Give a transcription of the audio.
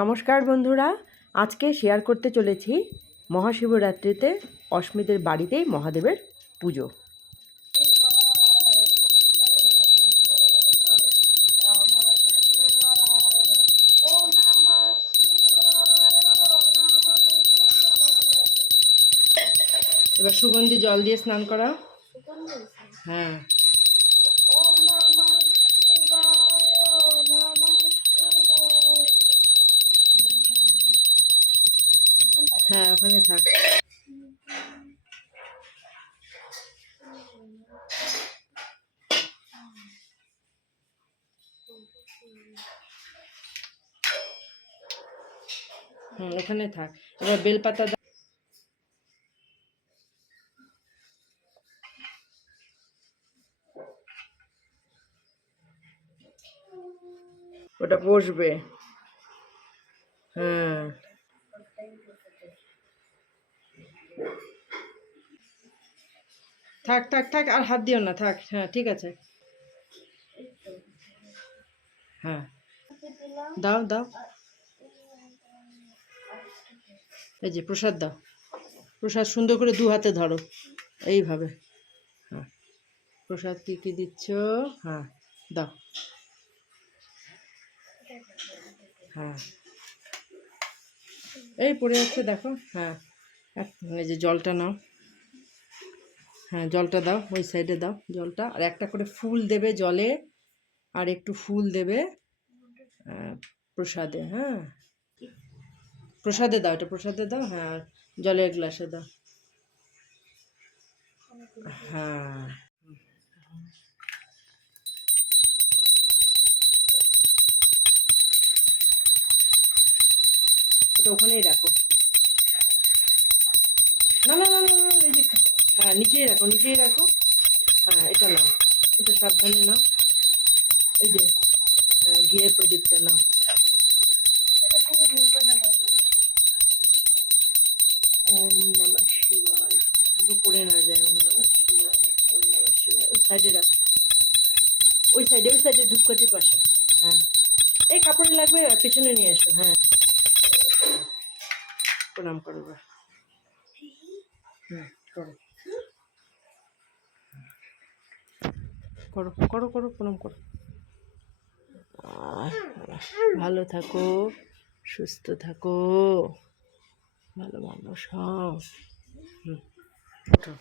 নমস্কার বন্ধুরা, আজকে শেয়ার করতে চলেছি মহাশিবরাত্রিতে অস্মিদের বাড়িতেই মহাদেবের পুজো। এবার সুগন্ধি জল দিয়ে স্নান করা। হ্যাঁ, হ্যাঁ, ওখানে থাক। এখানে থাক। এবার বেলপাতা দাও। ওটা বসবে। হ্যাঁ, থাক থাক থাক, আর হাত দিও না, থাক। হ্যাঁ, ঠিক আছে। হ্যাঁ, দাও দাও। এই যে প্রসাদ দাও। প্রসাদ সুন্দর করে দু হাতে ধরো, এইভাবে। হ্যাঁ, প্রসাদ কি কি দিচ্ছ? হ্যাঁ, দাও। হ্যাঁ, এই পড়ে যাচ্ছে, দেখো। হ্যাঁ, এই যে জলটা নাও। হ্যাঁ, জলটা দাও, ওই সাইডে দাও জলটা। আর একটা করে ফুল দেবে জলে, আর একটু ফুল দেবে প্রসাদে। হ্যাঁ, প্রসাদে দাও, এটা প্রসাদে দাও। হ্যাঁ, জলের গ্লাসে দাও। হ্যাঁ, ওটা ওখানেই রাখো। না না না না না, এই যে। হ্যাঁ, নিচেই রাখো, নিচেই রাখো। হ্যাঁ, এটা নাও, এটা সাবধানে নাও। এই যে, হ্যাঁ, ঘিয়ে প্রদীপটা নাও। ওম নমঃ শিবায়। দেখো পড়ে না যায়। ওম নমঃ শিবায়, ওম নমঃ শিবায়। ওই সাইডে রাখ, ওই সাইডে, ওই সাইডে ধূপকাঠির পাশে। হ্যাঁ, এই কাপড়ে লাগবে, পেছনে নিয়ে এসো। হ্যাঁ, প্রণাম করো এবার। করো করো করো করো, প্রণাম করো। ভালো থাকো, সুস্থ থাকো, ভালো মানুষ হও। ওঠো।